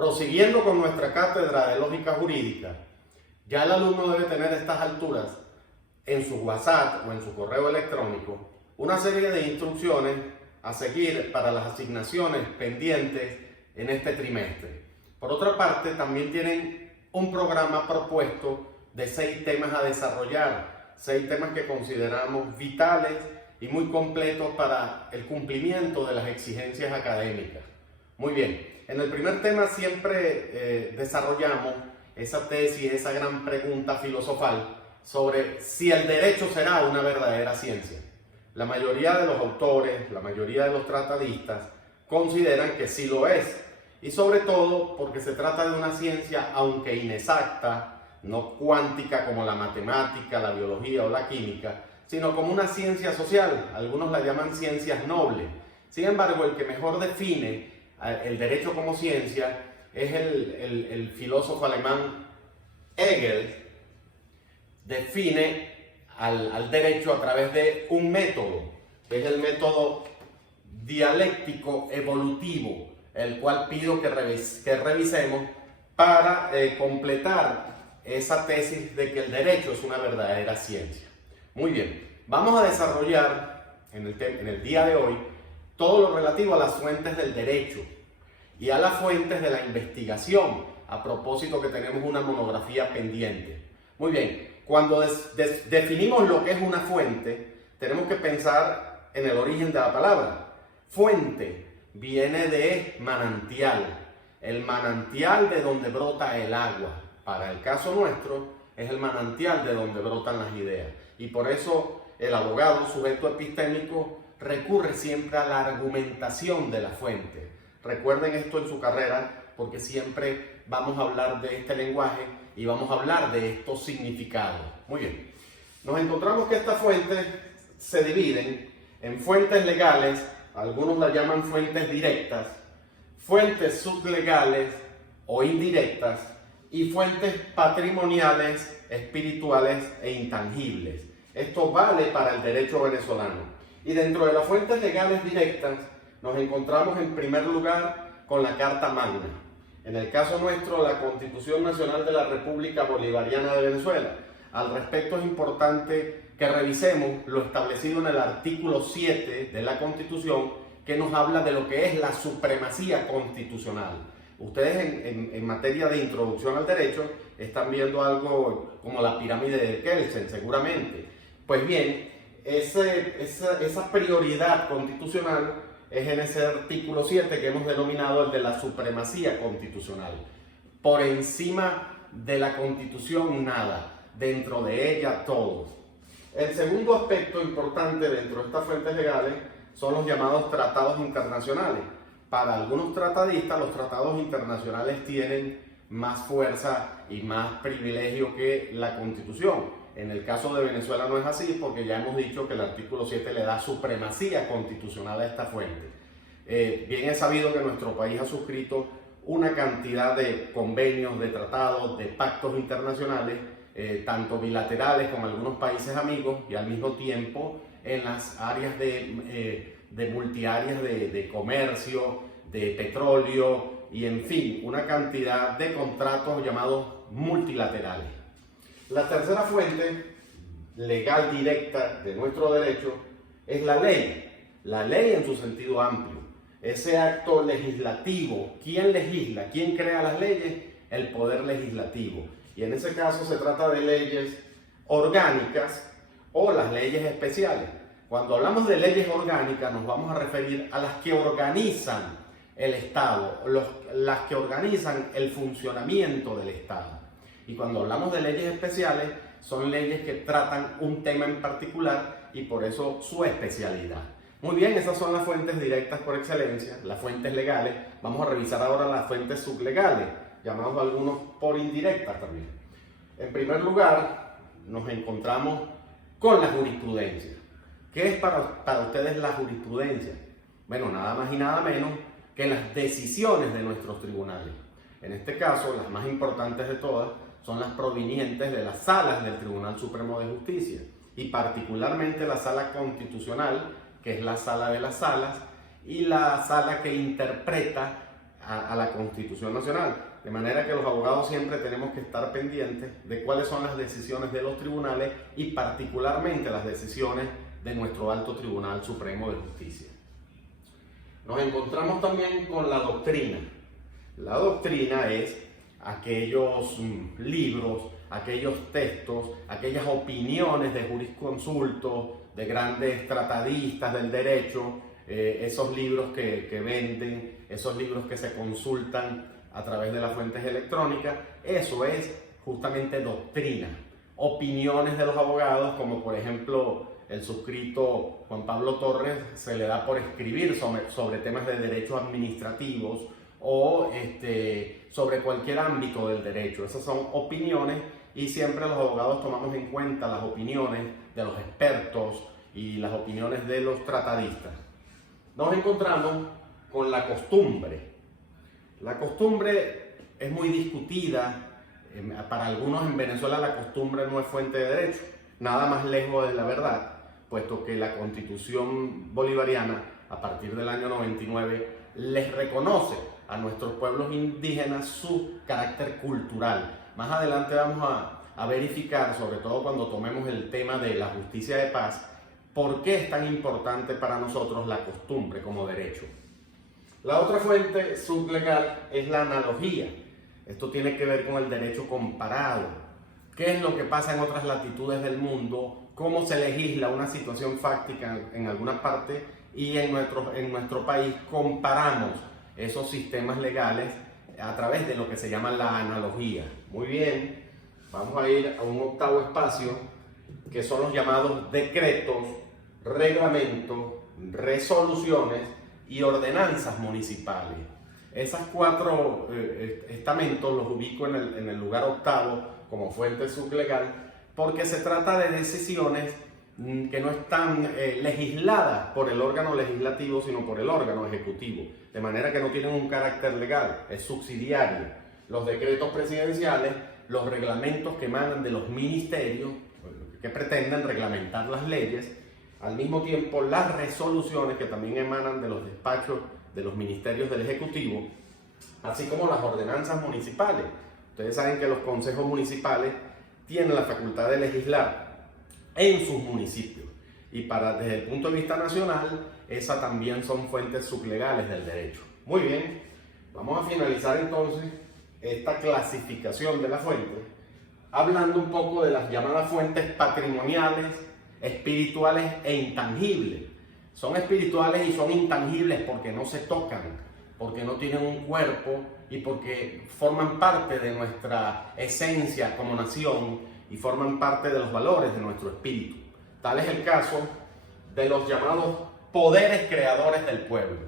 Prosiguiendo con nuestra cátedra de lógica jurídica, ya el alumno debe tener a estas alturas en su WhatsApp o en su correo electrónico una serie de instrucciones a seguir para las asignaciones pendientes en este trimestre. Por otra parte, también tienen un programa propuesto de 6 temas a desarrollar, 6 temas que consideramos vitales y muy completos para el cumplimiento de las exigencias académicas. Muy bien, en el primer tema siempre desarrollamos esa tesis, esa gran pregunta filosofal sobre si el derecho será una verdadera ciencia. La mayoría de los autores, la mayoría de los tratadistas consideran que sí lo es, y sobre todo porque se trata de una ciencia, aunque inexacta, no cuántica como la matemática, la biología o la química, sino como una ciencia social. Algunos la llaman ciencias nobles. Sin embargo, el que mejor define el derecho como ciencia es el filósofo alemán Hegel. Define al derecho a través de un método, que es el método dialéctico evolutivo, el cual pido que revisemos para completar esa tesis de que el derecho es una verdadera ciencia. Muy bien, vamos a desarrollar en el día de hoy todo lo relativo a las fuentes del derecho y a las fuentes de la investigación, a propósito que tenemos una monografía pendiente. Muy bien, cuando definimos lo que es una fuente, tenemos que pensar en el origen de la palabra. Fuente viene de manantial, el manantial de donde brota el agua. Para el caso nuestro, es el manantial de donde brotan las ideas. Y por eso el abogado, sujeto epistémico, recurre siempre a la argumentación de la fuente. Recuerden esto en su carrera, porque siempre vamos a hablar de este lenguaje y vamos a hablar de estos significados. Muy bien, nos encontramos que estas fuentes se dividen en fuentes legales, algunos las llaman fuentes directas, fuentes sublegales o indirectas y fuentes patrimoniales, espirituales e intangibles. Esto vale para el derecho venezolano. Y dentro de las fuentes legales directas nos encontramos en primer lugar con la Carta Magna. En el caso nuestro, la Constitución Nacional de la República Bolivariana de Venezuela. Al respecto es importante que revisemos lo establecido en el artículo 7 de la Constitución, que nos habla de lo que es la supremacía constitucional. Ustedes en materia de introducción al derecho están viendo algo como la pirámide de Kelsen, seguramente. Pues bien, esa prioridad constitucional es en ese artículo 7 que hemos denominado el de la supremacía constitucional. Por encima de la Constitución nada, dentro de ella todo. El segundo aspecto importante dentro de estas fuentes legales son los llamados tratados internacionales. Para algunos tratadistas, los tratados internacionales tienen más fuerza y más privilegio que la Constitución. En el caso de Venezuela no es así, porque ya hemos dicho que el artículo 7 le da supremacía constitucional a esta fuente. Bien es sabido que nuestro país ha suscrito una cantidad de convenios, de tratados, de pactos internacionales, tanto bilaterales con algunos países amigos y al mismo tiempo en las áreas de multiáreas de comercio, de petróleo y en fin, una cantidad de contratos llamados multilaterales. La tercera fuente legal directa de nuestro derecho es la ley en su sentido amplio, ese acto legislativo. ¿Quién legisla? ¿Quién crea las leyes? El poder legislativo. Y en ese caso se trata de leyes orgánicas o las leyes especiales. Cuando hablamos de leyes orgánicas nos vamos a referir a las que organizan el Estado, las que organizan el funcionamiento del Estado. Y cuando hablamos de leyes especiales, son leyes que tratan un tema en particular y por eso su especialidad. Muy bien, esas son las fuentes directas por excelencia, las fuentes legales. Vamos a revisar ahora las fuentes sublegales, llamados algunos por indirectas también. En primer lugar, nos encontramos con la jurisprudencia. ¿Qué es para ustedes la jurisprudencia? Bueno, nada más y nada menos que las decisiones de nuestros tribunales. En este caso, las más importantes de todas son las provenientes de las salas del Tribunal Supremo de Justicia y particularmente la Sala Constitucional, que es la sala de las salas, y la sala que interpreta a la Constitución Nacional. De manera que los abogados siempre tenemos que estar pendientes de cuáles son las decisiones de los tribunales y particularmente las decisiones de nuestro Alto Tribunal Supremo de Justicia. Nos encontramos también con la doctrina. La doctrina es aquellos libros, aquellos textos, aquellas opiniones de jurisconsultos, de grandes tratadistas del derecho, esos libros que venden, esos libros que se consultan a través de las fuentes electrónicas. Eso es justamente doctrina. Opiniones de los abogados, como por ejemplo el suscrito Juan Pablo Torres, se le da por escribir sobre temas de derechos administrativos o sobre cualquier ámbito del derecho. Esas son opiniones y siempre los abogados tomamos en cuenta las opiniones de los expertos y las opiniones de los tratadistas. Nos encontramos con la costumbre. La costumbre es muy discutida. Para algunos en Venezuela la costumbre no es fuente de derecho, nada más lejos de la verdad, puesto que la Constitución bolivariana, a partir del año 99, les reconoce a nuestros pueblos indígenas su carácter cultural. Más adelante vamos a verificar, sobre todo cuando tomemos el tema de la justicia de paz, por qué es tan importante para nosotros la costumbre como derecho. La otra fuente sublegal es la analogía. Esto tiene que ver con el derecho comparado. ¿Qué es lo que pasa en otras latitudes del mundo? ¿Cómo se legisla una situación fáctica en alguna parte? Y en nuestro país comparamos esos sistemas legales a través de lo que se llama la analogía. Muy bien, vamos a ir a un octavo espacio, que son los llamados decretos, reglamentos, resoluciones y ordenanzas municipales. Esas cuatro estamentos los ubico en el lugar octavo como fuente sublegal, porque se trata de decisiones que no están legisladas por el órgano legislativo, sino por el órgano ejecutivo, de manera que no tienen un carácter legal, es subsidiario. Los decretos presidenciales, los reglamentos que emanan de los ministerios, que pretenden reglamentar las leyes, al mismo tiempo las resoluciones que también emanan de los despachos de los ministerios del Ejecutivo, así como las ordenanzas municipales. Ustedes saben que los consejos municipales tienen la facultad de legislar en sus municipios y desde el punto de vista nacional, esas también son fuentes sublegales del derecho. Muy bien, vamos a finalizar entonces esta clasificación de las fuentes hablando un poco de las llamadas fuentes patrimoniales, espirituales e intangibles. Son espirituales y son intangibles porque no se tocan, porque no tienen un cuerpo y porque forman parte de nuestra esencia como nación y forman parte de los valores de nuestro espíritu. Tal es el caso de los llamados poderes creadores del pueblo.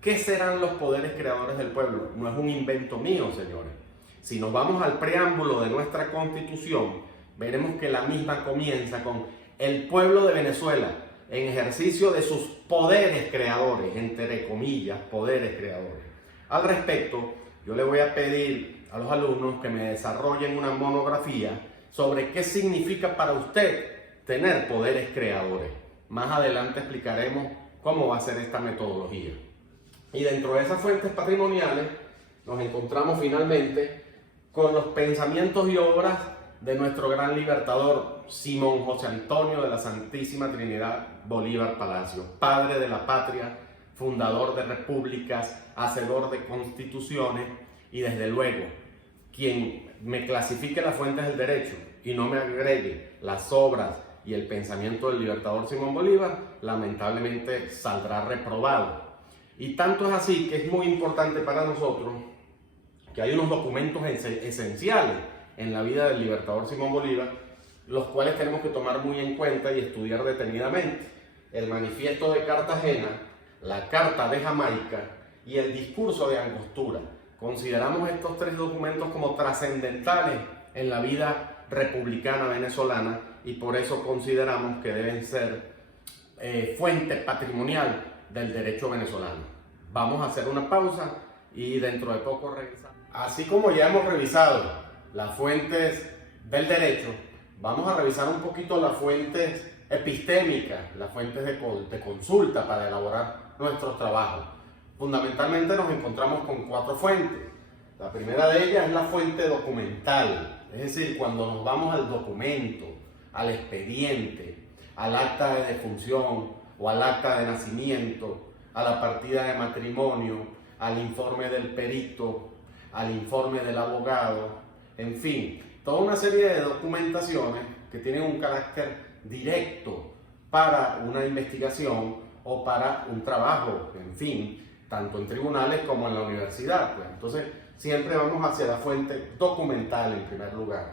¿Qué serán los poderes creadores del pueblo? No es un invento mío, señores. Si nos vamos al preámbulo de nuestra Constitución, veremos que la misma comienza con el pueblo de Venezuela en ejercicio de sus poderes creadores, entre comillas, poderes creadores. Al respecto, yo le voy a pedir a los alumnos que me desarrollen una monografía sobre qué significa para usted tener poderes creadores. Más adelante explicaremos cómo va a ser esta metodología. Y dentro de esas fuentes patrimoniales nos encontramos finalmente con los pensamientos y obras de nuestro gran libertador Simón José Antonio de la Santísima Trinidad Bolívar Palacio, padre de la patria, fundador de repúblicas, hacedor de constituciones y desde luego quien me clasifique las fuentes del derecho y no me agregue las obras y el pensamiento del libertador Simón Bolívar, lamentablemente saldrá reprobado. Y tanto es así que es muy importante para nosotros que hay unos documentos esenciales en la vida del libertador Simón Bolívar, los cuales tenemos que tomar muy en cuenta y estudiar detenidamente. El Manifiesto de Cartagena, la Carta de Jamaica y el Discurso de Angostura. Consideramos estos tres documentos como trascendentales en la vida republicana venezolana y por eso consideramos que deben ser fuente patrimonial del derecho venezolano. Vamos a hacer una pausa y dentro de poco regresamos. Así como ya hemos revisado las fuentes del derecho, vamos a revisar un poquito las fuentes epistémicas, las fuentes de consulta para elaborar nuestros trabajos. Fundamentalmente nos encontramos con 4 fuentes. La primera de ellas es la fuente documental, es decir, cuando nos vamos al documento, al expediente, al acta de defunción o al acta de nacimiento, a la partida de matrimonio, al informe del perito, al informe del abogado, en fin, toda una serie de documentaciones que tienen un carácter directo para una investigación o para un trabajo, en fin, tanto en tribunales como en la universidad. Pues. Entonces, siempre vamos hacia la fuente documental en primer lugar.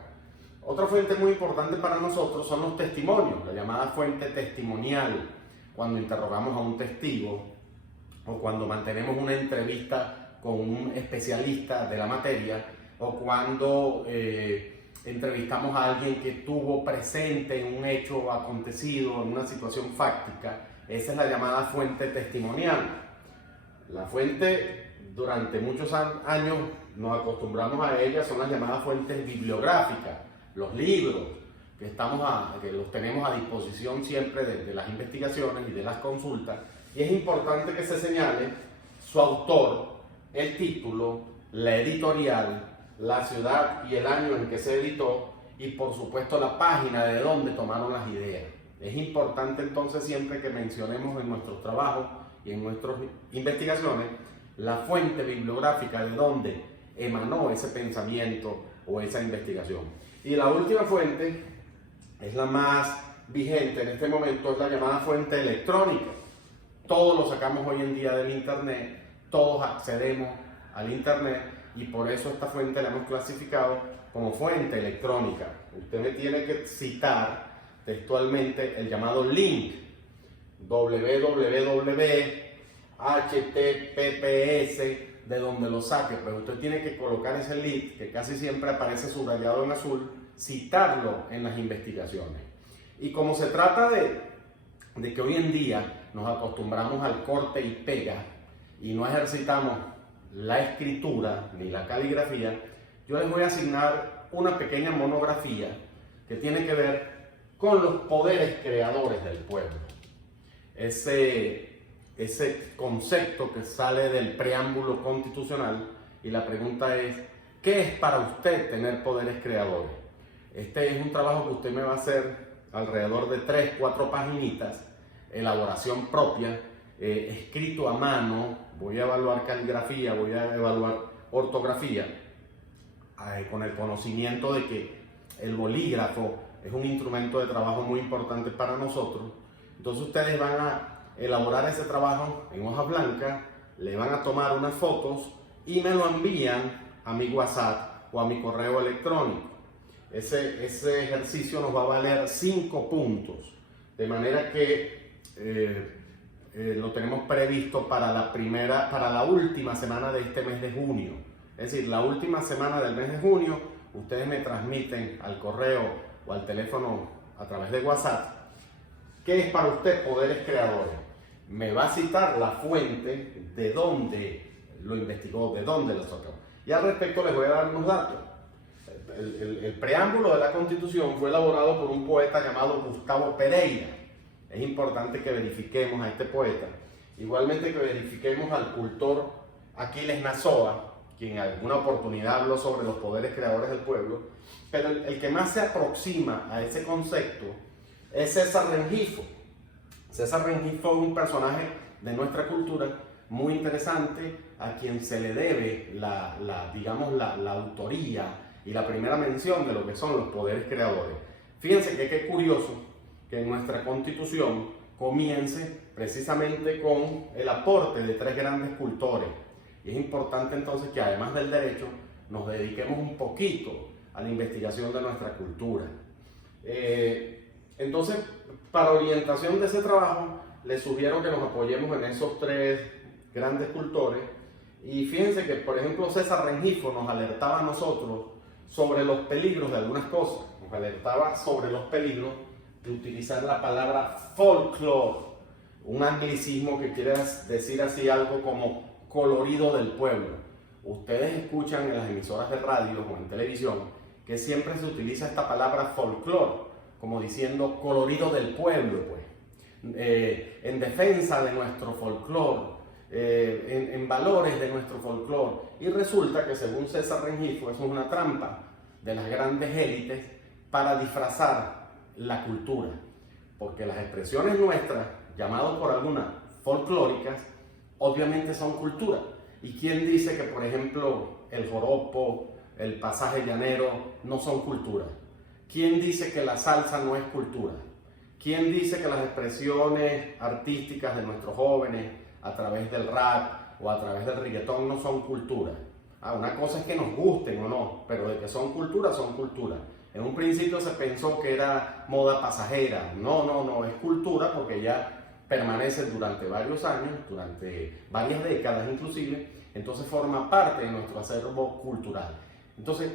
Otra fuente muy importante para nosotros son los testimonios, la llamada fuente testimonial, cuando interrogamos a un testigo o cuando mantenemos una entrevista con un especialista de la materia o cuando entrevistamos a alguien que estuvo presente en un hecho acontecido, en una situación fáctica. Esa es la llamada fuente testimonial. La fuente, durante muchos años nos acostumbramos a ella, son las llamadas fuentes bibliográficas, los libros que los tenemos a disposición siempre de las investigaciones y de las consultas, y es importante que se señale su autor, el título, la editorial, la ciudad y el año en que se editó y por supuesto la página de donde tomaron las ideas. Es importante entonces siempre que mencionemos en nuestros trabajos y en nuestras investigaciones la fuente bibliográfica de donde emanó ese pensamiento o esa investigación. Y la última fuente es la más vigente en este momento, es la llamada fuente electrónica. Todos lo sacamos hoy en día del internet, todos accedemos al internet y por eso esta fuente la hemos clasificado como fuente electrónica. Usted me tiene que citar textualmente el llamado link www.https, de donde lo saque, pero usted tiene que colocar ese link que casi siempre aparece subrayado en azul, citarlo en las investigaciones. Y como se trata de que hoy en día nos acostumbramos al corte y pega y no ejercitamos la escritura ni la caligrafía, yo les voy a asignar una pequeña monografía que tiene que ver con los poderes creadores del pueblo. Ese concepto que sale del preámbulo constitucional, y la pregunta es, ¿qué es para usted tener poderes creadores? Este es un trabajo que usted me va a hacer alrededor de 3-4 paginitas, elaboración propia, escrito a mano. Voy a evaluar caligrafía, voy a evaluar ortografía, con el conocimiento de que el bolígrafo es un instrumento de trabajo muy importante para nosotros. Entonces ustedes van a elaborar ese trabajo en hoja blanca, le van a tomar unas fotos y me lo envían a mi WhatsApp o a mi correo electrónico. Ese ejercicio nos va a valer 5 puntos, de manera que lo tenemos previsto para la última semana de este mes de junio. Es decir, la última semana del mes de junio, ustedes me transmiten al correo o al teléfono a través de WhatsApp qué es para usted poderes creadores. Me va a citar la fuente de dónde lo investigó, de dónde lo sacó. Y al respecto les voy a dar unos datos. El preámbulo de la Constitución fue elaborado por un poeta llamado Gustavo Pereira. Es importante que verifiquemos a este poeta. Igualmente que verifiquemos al cultor Aquiles Nazoa, quien en alguna oportunidad habló sobre los poderes creadores del pueblo, pero el que más se aproxima a ese concepto es César Rengifo. César Rengifo es un personaje de nuestra cultura muy interesante, a quien se le debe la autoría y la primera mención de lo que son los poderes creadores. Fíjense que qué curioso que en nuestra Constitución comience precisamente con el aporte de 3 grandes cultores. Y es importante entonces que además del derecho nos dediquemos un poquito a la investigación de nuestra cultura. Entonces, para orientación de ese trabajo, les sugiero que nos apoyemos en esos 3 grandes cultores. Y fíjense que, por ejemplo, César Rengifo nos alertaba a nosotros sobre los peligros de algunas cosas. Nos alertaba sobre los peligros de utilizar la palabra folclore, un anglicismo que quiere decir así algo como colorido del pueblo. Ustedes escuchan en las emisoras de radio o en televisión que siempre se utiliza esta palabra folclore, como diciendo colorido del pueblo, pues. En defensa de nuestro folclore, en valores de nuestro folclore. Y resulta que, según César Rengifo, eso es una trampa de las grandes élites para disfrazar la cultura, porque las expresiones nuestras, llamadas por algunas folclóricas, obviamente son cultura. ¿Y quién dice que, por ejemplo, el joropo, el pasaje llanero no son cultura? ¿Quién dice que la salsa no es cultura? ¿Quién dice que las expresiones artísticas de nuestros jóvenes a través del rap o a través del reggaetón no son cultura? Una cosa es que nos gusten o no, pero de que son cultura, son cultura. En un principio se pensó que era moda pasajera. No, es cultura porque ya permanece durante varios años, durante varias décadas inclusive, entonces forma parte de nuestro acervo cultural. Entonces,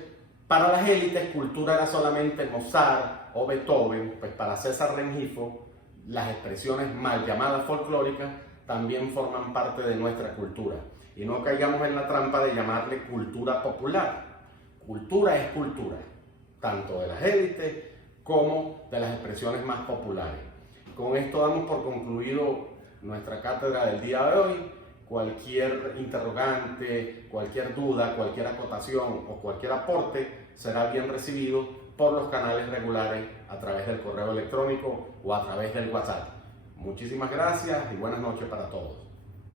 para las élites, cultura era solamente Mozart o Beethoven. Pues para César Rengifo, las expresiones mal llamadas folclóricas también forman parte de nuestra cultura. Y no caigamos en la trampa de llamarle cultura popular. Cultura es cultura, tanto de las élites como de las expresiones más populares. Con esto damos por concluido nuestra cátedra del día de hoy. Cualquier interrogante, cualquier duda, cualquier acotación o cualquier aporte será bien recibido por los canales regulares a través del correo electrónico o a través del WhatsApp. Muchísimas gracias y buenas noches para todos.